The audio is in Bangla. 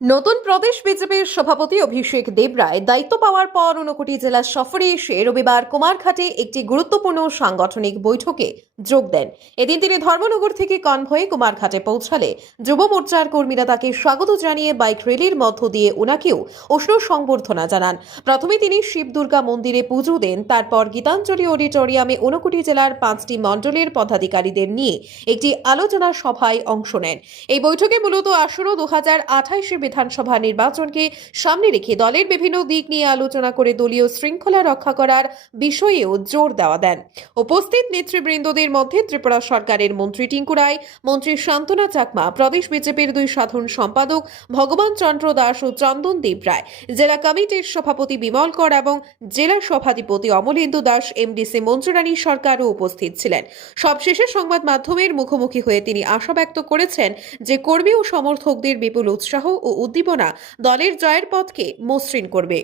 নতুন প্রদেশ বিজেপির সভাপতি অভিষেক দেবরায় দায়িত্ব পাওয়ার পর ঊনকোটি জেলা সফরে এসে রবিবার কুমারঘাটে একটি গুরুত্বপূর্ণ সাংগঠনিক বৈঠকে যোগ দেন। এদিন তিনি ধর্মনগর থেকে কনভয়ে কুমারঘাটে পৌঁছালে যুব মোর্চার কর্মীরা তাকে স্বাগত জানিয়ে বাইক র্যালির মধ্য দিয়ে ওনাকেও উষ্ণ সংবর্ধনা জানান। প্রথমে তিনি শিব দুর্গা মন্দিরে পুজো দেন, তারপর গীতাঞ্জলি অডিটোরিয়ামে ঊনকোটি জেলার 5টি মণ্ডলের পদাধিকারীদের নিয়ে একটি আলোচনা সভায় অংশ নেন। এই বৈঠকে মূলত আসন্ন 2028 বিধানসভা নির্বাচনকে সামনে রেখে দলের বিভিন্ন দিক নিয়ে আলোচনা করে দলীয় শৃঙ্খলা রক্ষা করার বিষয়েও জোর দেওয়া দেন। উপস্থিত নেতৃবৃন্দদের মধ্যে ত্রিপুরা সরকারের মন্ত্রী টিঙ্কু রায়, মন্ত্রী শান্তনা চাকমা, প্রদেশ বিজেপির 2 সাধারণ সম্পাদক ভগবান চন্দ্র দাস ও চন্দন দেব রায়, জেলা কমিটির সভাপতি বিমল কর এবং জেলা সভাধিপতি অমলেন্দু দাস, এমডিসি মঞ্জুরানী সরকারও উপস্থিত ছিলেন। সবশেষে সংবাদ মাধ্যমের মুখোমুখি হয়ে তিনি আশা ব্যক্ত করেছেন যে কর্মী ও সমর্থকদের বিপুল উৎসাহ ও উদ্দীপনা দলের জয়ের পথকে মসৃণ করবে।